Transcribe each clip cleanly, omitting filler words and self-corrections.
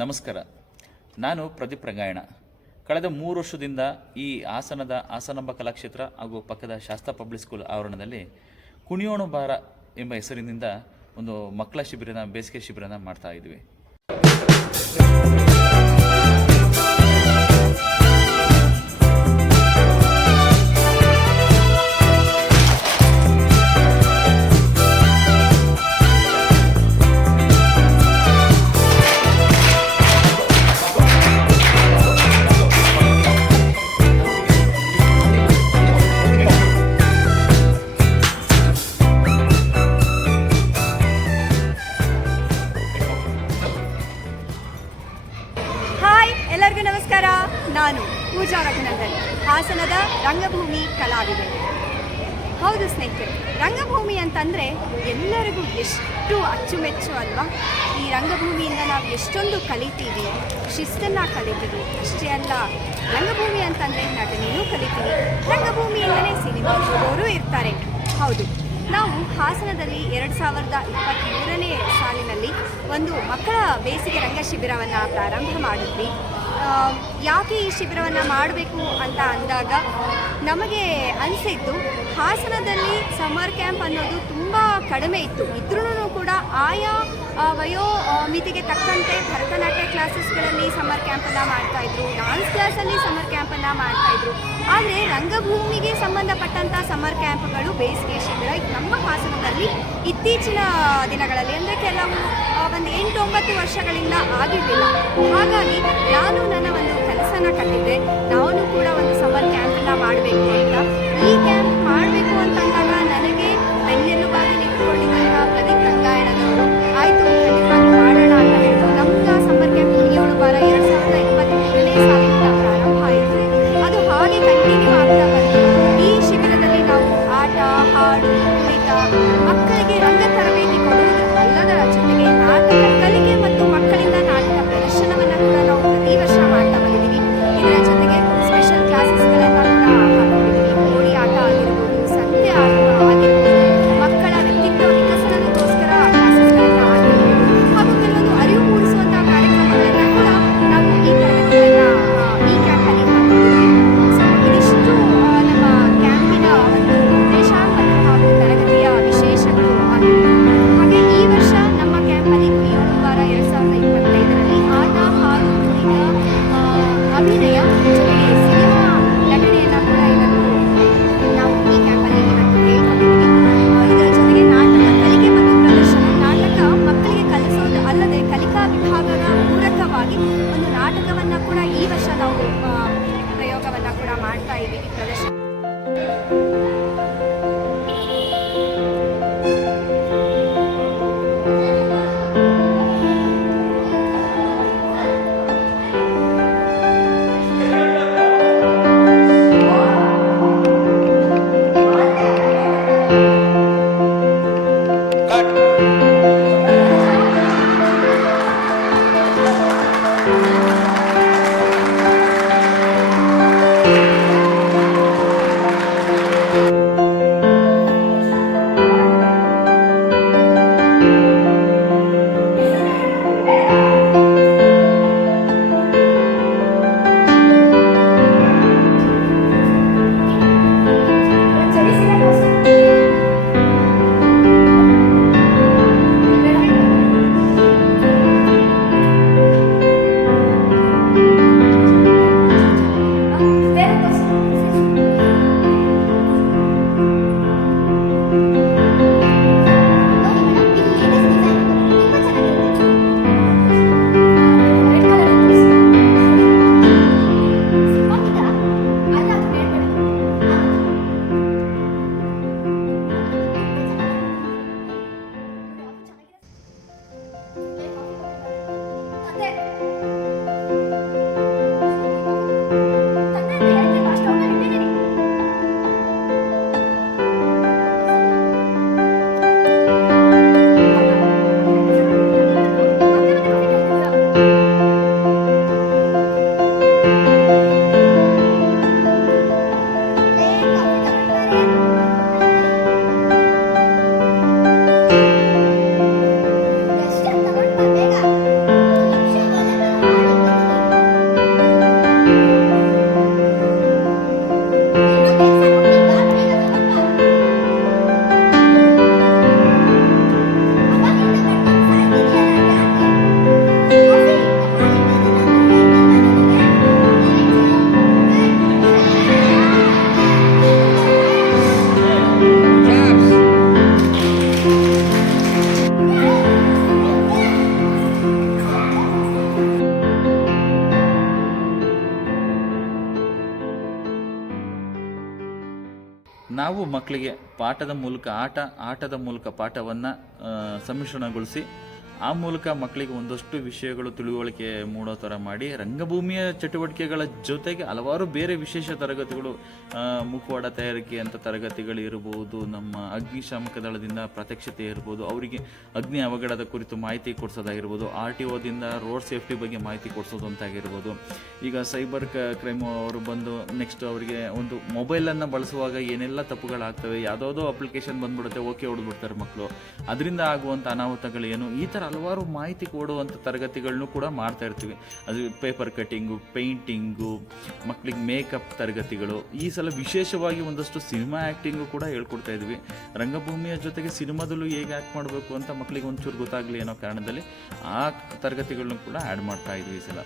ನಮಸ್ಕಾರ. ನಾನು ಪ್ರದೀಪ್ ರಂಗಾಯಣ. ಕಳೆದ 3 ವರ್ಷದಿಂದ ಈ ಹಾಸನದ ಹಾಸನಾಂಬ ಕಲಾಕ್ಷೇತ್ರ ಹಾಗೂ ಪಕ್ಕದ ಶಾಸ್ತಾ ಪಬ್ಲಿಕ್ ಸ್ಕೂಲ್ ಆವರಣದಲ್ಲಿ ಕುಣಿಯೋಣ ಬಾರ ಎಂಬ ಹೆಸರಿನಿಂದ ಒಂದು ಮಕ್ಕಳ ಶಿಬಿರನ, ಬೇಸಿಗೆ ಶಿಬಿರನ ಮಾಡ್ತಾ ಇದ್ವಿ. ಎಲ್ಲರಿಗೂ ನಮಸ್ಕಾರ. ನಾನು ಪೂಜಾ ರಘುನಂದನ್, ಹಾಸನದ ರಂಗಭೂಮಿ ಕಲಾವಿದೆ. ಹೌದು ಸ್ನೇಹಿತರೆ, ರಂಗಭೂಮಿ ಅಂತಂದರೆ ಎಲ್ಲರಿಗೂ ಎಷ್ಟು ಅಚ್ಚುಮೆಚ್ಚು ಅಲ್ವಾ? ಈ ರಂಗಭೂಮಿಯಿಂದ ನಾವು ಎಷ್ಟೊಂದು ಕಲಿತೀವಿ, ಶಿಸ್ತನ್ನು ಕಲಿತೀವಿ. ಅಷ್ಟೇ ಅಲ್ಲ, ರಂಗಭೂಮಿ ಅಂತಂದರೆ ನಟನೆಯೂ ಕಲಿತೀವಿ. ರಂಗಭೂಮಿಯಿಂದಲೇ ಸಿನಿಮಾ ಹೋಗೋರು ಇರ್ತಾರೆ. ಹೌದು, ನಾವು ಹಾಸನದಲ್ಲಿ 2023ನೇ ಸಾಲಿನಲ್ಲಿ ಒಂದು ಮಕ್ಕಳ ಬೇಸಿಗೆ ರಂಗ ಶಿಬಿರವನ್ನು ಪ್ರಾರಂಭ ಮಾಡಿದ್ವಿ. ಯಾಕೆ ಈ ಶಿಬಿರವನ್ನು ಮಾಡಬೇಕು ಅಂತ ಅಂದಾಗ ನಮಗೆ ಅನಿಸಿದ್ದು, ಹಾಸನದಲ್ಲಿ ಸಮ್ಮರ್ ಕ್ಯಾಂಪ್ ಅನ್ನೋದು ತುಂಬ ಕಡಿಮೆ ಇದ್ರೂ ಕೂಡ ಆಯಾ ವಯೋ ಮಿತಿಗೆ ತಕ್ಕಂತೆ ಭರತನಾಟ್ಯ ಕ್ಲಾಸಸ್ಗಳಲ್ಲಿ ಸಮ್ಮರ್ ಕ್ಯಾಂಪನ್ನು ಮಾಡ್ತಾಯಿದ್ರು, ಡಾನ್ಸ್ ಕ್ಲಾಸಲ್ಲಿ ಸಮ್ಮರ್ ಕ್ಯಾಂಪನ್ನು ಮಾಡ್ತಾಯಿದ್ರು. ಆದರೆ ರಂಗಭೂಮಿಗೆ ಸಂಬಂಧಪಟ್ಟಂಥ ಸಮ್ಮರ್ ಕ್ಯಾಂಪ್ಗಳು, ಬೇಸಿಗೆ ಶಿಬಿರ ನಮ್ಮ ಹಾಸನದಲ್ಲಿ ಇತ್ತೀಚಿನ ದಿನಗಳಲ್ಲಿ ಅಂದರೆ ಕೆಲವು ಒಂದು 8-9 ವರ್ಷಗಳಿಂದ ಆಗಿರಲಿಲ್ಲ. ಹಾಗಾಗಿ ನಾನು ನನ್ನ ಒಂದು ಕೆಲಸನ ಕಟ್ಟಿದ್ದೆ, ನಾನು ಕೂಡ ಒಂದು ಸಮ್ಮರ್ ಕ್ಯಾಂಪನ್ನು ಮಾಡಬೇಕು ಅಂತ. ಈ ಕ್ಯಾಂಪ್ ಮಾಡಬೇಕು ಅಂತಂದಾಗ ನನಗೆ ಬೆನ್ನೆಲುಬಾಗಿ ನಿಂತ್ಕೊಂಡಿದ್ದಂಥ ಪ್ರದೀಪ್ ರಂಗಾಯಣದವರು ಆಯಿತು ಖಂಡಿತವಾಗಿ ಮಾಡೋಣ ಅಂತ ಹೇಳಿದ್ರು. ನಮ್ಮ ಸಮ್ಮರ್ ಕ್ಯಾಂಪ್ ಕುಣಿಯೋಣ ಬಾರ 2023ನೇ ಸಾಲಿನಿಂದ ಪ್ರಾರಂಭ ಆಯಿತು. ಅದು ಹಾಗೆ ಕಂಟಿನ್ಯೂ ಆಗ್ತಾ ಬಂತು. ಈ ಶಿಬಿರದಲ್ಲಿ ನಾವು ಆಟ, ಹಾಡು, ಕುಣಿತ, ಮಕ್ಕಳಿಗೆ ರಂಗ ತರಬೇತಿ ಕೊಡುವುದು ಅಲ್ಲದರ ಜೊತೆಗೆ ನಾಟಕ ಕಲಿಕೆ ಮತ್ತು ಮಕ್ಕಳಿಂದ ನಾಟಕ ಪ್ರದರ್ಶನವನ್ನು ಕೂಡ ನಾವು ಪ್ರತಿ ವರ್ಷ ಮಾಡ್ತಾ ಬಂದಿದ್ದೀವಿ. ಇದರ ಜೊತೆಗೆ ಸ್ಪೆಷಲ್ ಕ್ಲಾಸಸ್ಗಳನ್ನು ಕೂಡ ಹಾಕೊಂಡಿದ್ದೀವಿ. ಓಡಿ ಆಟ ಆಗಿರ್ಬೋದು, ಸಂತೆ ಆಟ ಆಗಿರ್ಬೋದು, ಮಕ್ಕಳ ವ್ಯಕ್ತಿತ್ವ ವಿಕಸನಕ್ಕೋಸ್ಕರ ಕ್ಲಾಸಸ್ಗಳನ್ನು ಆಗಿರ್ಬೋದು, ಹಾಗೂ ಕೆಲವೊಂದು ಅರಿವು ಮೂಡಿಸುವಂಥ ಕಾರ್ಯಕ್ರಮಗಳನ್ನು ಕೂಡ ನಾವು ಈ ತರಗತಿಗಳನ್ನು ಈ ಕ್ಯಾಂಪಲ್ಲಿ ಹಾಕೊಂಡಿದ್ದೀವಿ. ಸೊ ಇದಿಷ್ಟು ನಮ್ಮ ಕ್ಯಾಂಪಿನ ಒಂದು ಉದ್ದೇಶ ಮತ್ತು ಹಾಗೂ ತರಗತಿಯ ವಿಶೇಷಗಳು ಆಗಿವೆ. ಹಾಗೆ ಈ ವರ್ಷ ನಮ್ಮ ಕ್ಯಾಂಪಲ್ಲಿ ಕುಣಿಯೋಣ ಬಾರ 2025ರಲ್ಲಿ ಆಟ, ಹಾಡು, ಕುಣಿತ, ಅಭಿನಯ ಜೊತೆಗೆ ಸಿನಿಮಾ ನಟನೆಯನ್ನು ಕೂಡ ಇವತ್ತು ನಾವು ಈ ಕ್ಯಾಂಪಲ್ಲಿ ಇವತ್ತು ಹೇಳ್ಕೊಂಡಿದ್ದೀವಿ. ಇದರ ಜೊತೆಗೆ ನಾಟಕ ಕಲಿಕೆ ಮತ್ತು ಪ್ರದರ್ಶನ. ನಾಟಕ ಮಕ್ಕಳಿಗೆ ಕಲಿಸೋದು ಅಲ್ಲದೆ ಕಲಿಕಾ ವಿಭಾಗದ ಪೂರಕವಾಗಿ ಒಂದು ನಾಟಕವನ್ನು ಕೂಡ ಈ ವರ್ಷ ನಾವು ಪ್ರಯೋಗವನ್ನು ಕೂಡ ಮಾಡ್ತಾ ಇದ್ದೀವಿ, ಪ್ರದರ್ಶನ. ನಾವು ಮಕ್ಕಳಿಗೆ ಪಾಠದ ಮೂಲಕ ಆಟದ ಮೂಲಕ ಪಾಠವನ್ನು ಸಮ್ಮಿಶ್ರಣಗೊಳಿಸಿ ಆ ಮೂಲಕ ಮಕ್ಕಳಿಗೆ ಒಂದಷ್ಟು ವಿಷಯಗಳು ತಿಳುವಳಿಕೆ ಮೂಡೋ ಥರ ಮಾಡಿ ರಂಗಭೂಮಿಯ ಚಟುವಟಿಕೆಗಳ ಜೊತೆಗೆ ಹಲವಾರು ಬೇರೆ ವಿಶೇಷ ತರಗತಿಗಳು, ಮುಖವಾಡ ತಯಾರಿಕೆ ಅಂತ ತರಗತಿಗಳು ಇರಬಹುದು, ನಮ್ಮ ಅಗ್ನಿಶಾಮಕ ದಳದಿಂದ ಪ್ರಾತ್ಯಕ್ಷತೆ ಇರ್ಬೋದು, ಅವರಿಗೆ ಅಗ್ನಿ ಅವಘಡದ ಕುರಿತು ಮಾಹಿತಿ ಕೊಡಿಸೋದಾಗಿರ್ಬೋದು, RTOದಿಂದ ರೋಡ್ ಸೇಫ್ಟಿ ಬಗ್ಗೆ ಮಾಹಿತಿ ಕೊಡಿಸೋದು ಅಂತಾಗಿರ್ಬೋದು. ಈಗ ಸೈಬರ್ ಕ್ರೈಮ್ ಅವರು ಬಂದು ನೆಕ್ಸ್ಟ್ ಅವರಿಗೆ ಒಂದು ಮೊಬೈಲನ್ನು ಬಳಸುವಾಗ ಏನೆಲ್ಲ ತಪ್ಪುಗಳಾಗ್ತವೆ, ಯಾವುದೋ ಅಪ್ಲಿಕೇಶನ್ ಬಂದ್ಬಿಡುತ್ತೆ, ಓಕೆ ಹೊಡೆದ್ಬಿಡ್ತಾರೆ ಮಕ್ಕಳು, ಅದರಿಂದ ಆಗುವಂಥ ಅನಾಹುತಗಳೇನು, ಈ ಥರ ಹಲವಾರು ಮಾಹಿತಿ ಕೊಡುವಂಥ ತರಗತಿಗಳನ್ನು ಕೂಡ ಮಾಡ್ತಾ ಇರ್ತೀವಿ. ಅದು ಪೇಪರ್ ಕಟ್ಟಿಂಗು, ಪೇಂಟಿಂಗು, ಮಕ್ಕಳಿಗೆ ಮೇಕಪ್ ತರಗತಿಗಳು, ಈ ಸಲ ವಿಶೇಷವಾಗಿ ಒಂದಷ್ಟು ಸಿನಿಮಾ ಆ್ಯಕ್ಟಿಂಗು ಕೂಡ ಹೇಳ್ಕೊಡ್ತಾ ಇದ್ವಿ. ರಂಗಭೂಮಿಯ ಜೊತೆಗೆ ಸಿನಿಮಾದಲ್ಲೂ ಹೇಗೆ ಆ್ಯಕ್ಟ್ ಮಾಡಬೇಕು ಅಂತ ಮಕ್ಕಳಿಗೆ ಒಂಚೂರು ಗೊತ್ತಾಗಲಿ ಅನ್ನೋ ಕಾರಣದಲ್ಲಿ ಆ ತರಗತಿಗಳನ್ನು ಕೂಡ ಆ್ಯಡ್ ಮಾಡ್ತಾ ಇದ್ವಿ ಈ ಸಲ.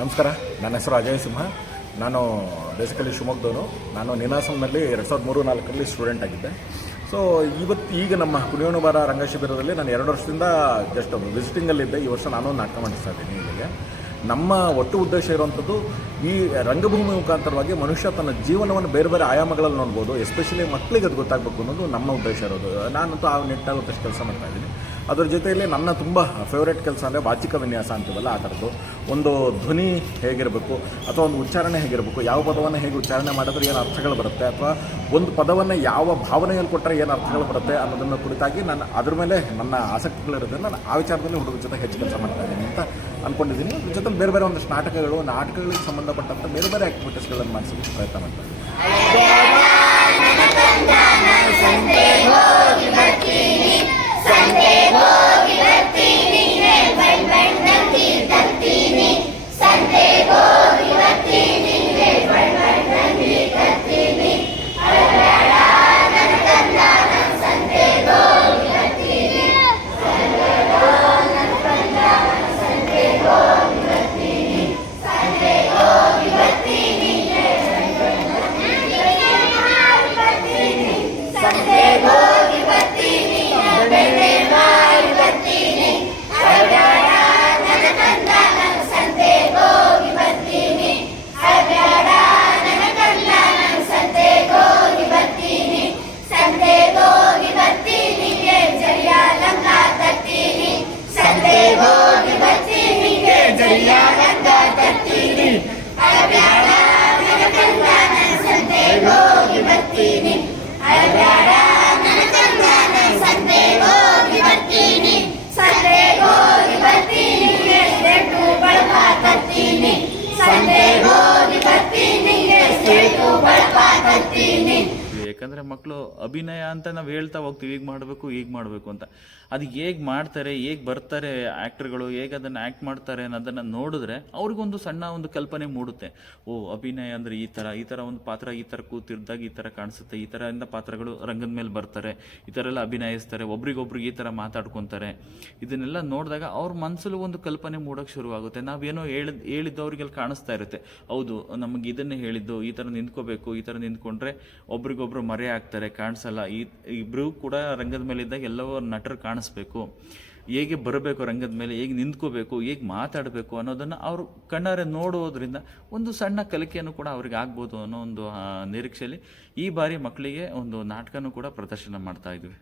ನಮಸ್ಕಾರ, ನನ್ನ ಹೆಸರು ಅಜಯ್ ಸಿಂಹ. ನಾನು ಬೇಸಿಕಲಿ ಶಿವಮೊಗ್ಗದವನು. ನಾನು ನೀನಾಸಂನಲ್ಲಿ 2003-04 ಸ್ಟೂಡೆಂಟ್ ಆಗಿದ್ದೆ. ಸೊ ಈಗ ನಮ್ಮ ಕುಣಿಯೋಣ ಬಾರ ರಂಗಶಿಬಿರದಲ್ಲಿ ನಾನು 2 ವರ್ಷದಿಂದ ಜಸ್ಟ್ ವಿಸಿಟಿಂಗಲ್ಲಿದ್ದೆ. ಈ ವರ್ಷ ನಾನು ನಾಟಕ ಮಾಡಿಸ್ತಾ ಇದ್ದೀನಿ ಇಲ್ಲಿಗೆ. ನಮ್ಮ ಒಟ್ಟು ಉದ್ದೇಶ ಇರುವಂಥದ್ದು ಈ ರಂಗಭೂಮಿ ಮುಖಾಂತರವಾಗಿ ಮನುಷ್ಯ ತನ್ನ ಜೀವನವನ್ನು ಬೇರೆ ಬೇರೆ ಆಯಾಮಗಳಲ್ಲಿ ನೋಡ್ಬೋದು. ಎಸ್ಪೆಷಲಿ ಮಕ್ಕಳಿಗೆ ಅದು ಗೊತ್ತಾಗಬೇಕು ಅನ್ನೋದು ನಮ್ಮ ಉದ್ದೇಶ ಇರೋದು. ನಾನಂತೂ ಆ ನಿಟ್ಟಿನಲ್ಲಿ ಒಂದಷ್ಟು ಕೆಲಸ ಮಾಡ್ತಾಯಿದ್ದೀನಿ. ಅದರ ಜೊತೆಯಲ್ಲಿ ನನ್ನ ತುಂಬ ಫೇವ್ರೇಟ್ ಕೆಲಸ ಅಂದರೆ ವಾಚಿಕ ವಿನ್ಯಾಸ ಅಂತೀವಲ್ಲ, ಆ ಥರದ್ದು. ಒಂದು ಧ್ವನಿ ಹೇಗಿರಬೇಕು ಅಥವಾ ಒಂದು ಉಚ್ಚಾರಣೆ ಹೇಗಿರಬೇಕು, ಯಾವ ಪದವನ್ನು ಹೇಗೆ ಉಚ್ಚಾರಣೆ ಮಾಡಿದ್ರೆ ಏನು ಅರ್ಥಗಳು ಬರುತ್ತೆ, ಅಥವಾ ಒಂದು ಪದವನ್ನು ಯಾವ ಭಾವನೆಯಲ್ಲಿ ಕೊಟ್ಟರೆ ಏನು ಅರ್ಥಗಳು ಬರುತ್ತೆ ಅನ್ನೋದನ್ನು ಕುರಿತಾಗಿ ನಾನು ಅದ್ರ ಮೇಲೆ ನನ್ನ ಆಸಕ್ತಿಗಳಿರೋದ್ರಿಂದ ನಾನು ಆ ವಿಚಾರದಲ್ಲಿ ಹುಡುಗರ ಜೊತೆ ಹೆಚ್ಚು ಕೆಲಸ ಮಾಡ್ತಾಯಿದ್ದೀನಿ ಅಂತ ಅಂದ್ಕೊಂಡಿದ್ದೀನಿ. ಅದ್ರ ಜೊತೆ ಬೇರೆ ಬೇರೆ ಒಂದಷ್ಟು ನಾಟಕಗಳಿಗೆ ಸಂಬಂಧಪಟ್ಟಂಥ ಬೇರೆ ಬೇರೆ ಆ್ಯಕ್ಟಿವಿಟೀಸ್ಗಳನ್ನು ಮಾಡಿಸೋದಕ್ಕೆ ಪ್ರಯತ್ನ ಮಾಡ್ತಾಯಿದ್ದೀನಿ. ಯಾಕಂದರೆ ಮಕ್ಕಳು ಅಭಿನಯ ಅಂತ ನಾವು ಹೇಳ್ತಾ ಹೋಗ್ತೀವಿ, ಈಗ ಮಾಡಬೇಕು ಅಂತ. ಅದು ಹೇಗೆ ಮಾಡ್ತಾರೆ, ಹೇಗೆ ಬರ್ತಾರೆ ಆ್ಯಕ್ಟರ್ಗಳು, ಹೇಗೆ ಅದನ್ನು ಆ್ಯಕ್ಟ್ ಮಾಡ್ತಾರೆ ಅನ್ನೋದನ್ನು ನೋಡಿದ್ರೆ ಅವ್ರಿಗೊಂದು ಸಣ್ಣ ಒಂದು ಕಲ್ಪನೆ ಮೂಡುತ್ತೆ. ಓ, ಅಭಿನಯ ಅಂದರೆ ಈ ಥರ ಒಂದು ಪಾತ್ರ ಈ ಥರ ಕೂತಿರ್ದಾಗ ಈ ಥರ ಕಾಣಿಸುತ್ತೆ, ಈ ಥರದಿಂದ ಪಾತ್ರಗಳು ರಂಗದ ಮೇಲೆ ಬರ್ತಾರೆ, ಈ ಥರ ಎಲ್ಲ ಅಭಿನಯಿಸ್ತಾರೆ, ಒಬ್ರಿಗೊಬ್ರಿಗೆ ಈ ಥರ ಮಾತಾಡ್ಕೊತಾರೆ. ಇದನ್ನೆಲ್ಲ ನೋಡಿದಾಗ ಅವ್ರ ಮನಸ್ಸಲ್ಲೂ ಒಂದು ಕಲ್ಪನೆ ಮೂಡೋಕ್ಕೆ ಶುರುವಾಗುತ್ತೆ. ನಾವೇನೋ ಹೇಳಿದ್ದವ್ರಿಗೆಲ್ಲ ಕಾಣಿಸ್ತಾ ಇರುತ್ತೆ, ಹೌದು ನಮಗೆ ಇದನ್ನೇ ಹೇಳಿದ್ದು, ಈ ಥರ ನಿಂತ್ಕೋಬೇಕು, ಈ ಥರ ನಿಂತ್ಕೊಂಡ್ರೆ ಒಬ್ರಿಗೊಬ್ರು ಮರೆ ಆಗ್ತಾರೆ, ಕಾಣಿಸಲ್ಲ. ಇಬ್ಬರೂ ಕೂಡ ರಂಗದ ಮೇಲೆ ಇದ್ದಾಗ ಎಲ್ಲವೂ ನಟರು ಕಾಣಿಸ್ಬೇಕು, ಹೇಗೆ ಬರಬೇಕು ರಂಗದ ಮೇಲೆ, ಹೇಗೆ ನಿಂತ್ಕೋಬೇಕು, ಹೇಗೆ ಮಾತಾಡಬೇಕು ಅನ್ನೋದನ್ನು ಅವರು ಕಣ್ಣಾರೆ ನೋಡೋದ್ರಿಂದ ಒಂದು ಸಣ್ಣ ಕಲಿಕೆಯನ್ನು ಕೂಡ ಅವ್ರಿಗೆ ಆಗ್ಬೋದು ಅನ್ನೋ ಒಂದು ನಿರೀಕ್ಷೆಯಲ್ಲಿ ಈ ಬಾರಿ ಮಕ್ಕಳಿಗೆ ಒಂದು ನಾಟಕನೂ ಕೂಡ ಪ್ರದರ್ಶನ ಮಾಡ್ತಾ ಇದ್ವಿ.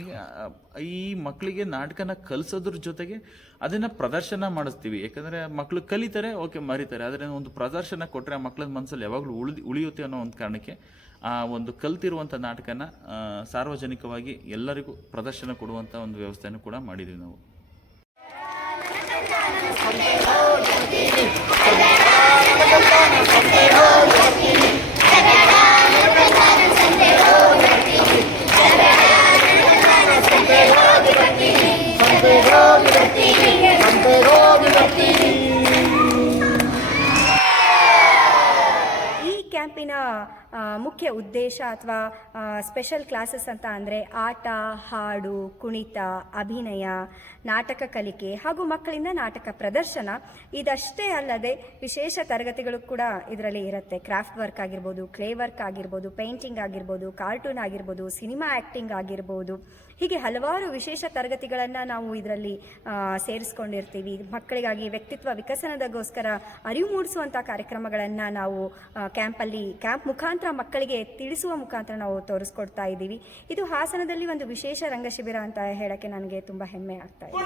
ಈಗ ಈ ಮಕ್ಕಳಿಗೆ ನಾಟಕನ ಕಲಿಸೋದ್ರ ಜೊತೆಗೆ ಅದನ್ನು ಪ್ರದರ್ಶನ ಮಾಡಿಸ್ತೀವಿ. ಯಾಕಂದರೆ ಮಕ್ಕಳು ಕಲಿತಾರೆ, ಓಕೆ ಮರಿತಾರೆ, ಆದರೆ ಒಂದು ಪ್ರದರ್ಶನ ಕೊಟ್ಟರೆ ಆ ಮಕ್ಕಳ ಮನಸ್ಸಲ್ಲಿ ಯಾವಾಗಲೂ ಉಳಿಯುತ್ತೆ ಅನ್ನೋ ಒಂದು ಕಾರಣಕ್ಕೆ ಆ ಒಂದು ಕಲ್ತಿರುವಂಥ ನಾಟಕನ ಸಾರ್ವಜನಿಕವಾಗಿ ಎಲ್ಲರಿಗೂ ಪ್ರದರ್ಶನ ಕೊಡುವಂಥ ಒಂದು ವ್ಯವಸ್ಥೆಯನ್ನು ಕೂಡ ಮಾಡಿದ್ದೀವಿ ನಾವು. ಈ ಕ್ಯಾಂಪಿನ ಮುಖ್ಯ ಉದ್ದೇಶ ಅಥವಾ ಸ್ಪೆಷಲ್ ಕ್ಲಾಸಸ್ ಅಂತ ಅಂದರೆ ಆಟ, ಹಾಡು, ಕುಣಿತ, ಅಭಿನಯ, ನಾಟಕ ಕಲಿಕೆ ಹಾಗೂ ಮಕ್ಕಳಿಂದ ನಾಟಕ ಪ್ರದರ್ಶನ. ಇದಷ್ಟೇ ಅಲ್ಲದೆ ವಿಶೇಷ ತರಗತಿಗಳು ಕೂಡ ಇದರಲ್ಲಿ ಇರುತ್ತೆ. ಕ್ರಾಫ್ಟ್ ವರ್ಕ್ ಆಗಿರ್ಬೋದು, ಕ್ಲೇ ವರ್ಕ್ ಆಗಿರ್ಬೋದು, ಪೇಂಟಿಂಗ್ ಆಗಿರ್ಬೋದು, ಕಾರ್ಟೂನ್ ಆಗಿರ್ಬೋದು, ಸಿನಿಮಾ ಆ್ಯಕ್ಟಿಂಗ್ ಆಗಿರ್ಬೋದು. ಹೀಗೆ ಹಲವಾರು ವಿಶೇಷ ತರಗತಿಗಳನ್ನು ನಾವು ಇದರಲ್ಲಿ ಸೇರಿಸ್ಕೊಂಡಿರ್ತೀವಿ. ಮಕ್ಕಳಿಗಾಗಿ ವ್ಯಕ್ತಿತ್ವ ವಿಕಸನದಗೋಸ್ಕರ ಅರಿವು ಮೂಡಿಸುವಂಥ ಕಾರ್ಯಕ್ರಮಗಳನ್ನು ನಾವು ಕ್ಯಾಂಪ್ ಮುಖಾಂತರ ಮಕ್ಕಳಿಗೆ ತಿಳಿಸುವ ಮುಖಾಂತರ ನಾವು ತೋರಿಸ್ಕೊಡ್ತಾ ಇದ್ದೀವಿ. ಇದು ಹಾಸನದಲ್ಲಿ ಒಂದು ವಿಶೇಷ ರಂಗ ಶಿಬಿರ ಅಂತ ಹೇಳಕ್ಕೆ ನನಗೆ ತುಂಬ ಹೆಮ್ಮೆ ಆಗ್ತಾ ಇದೆ.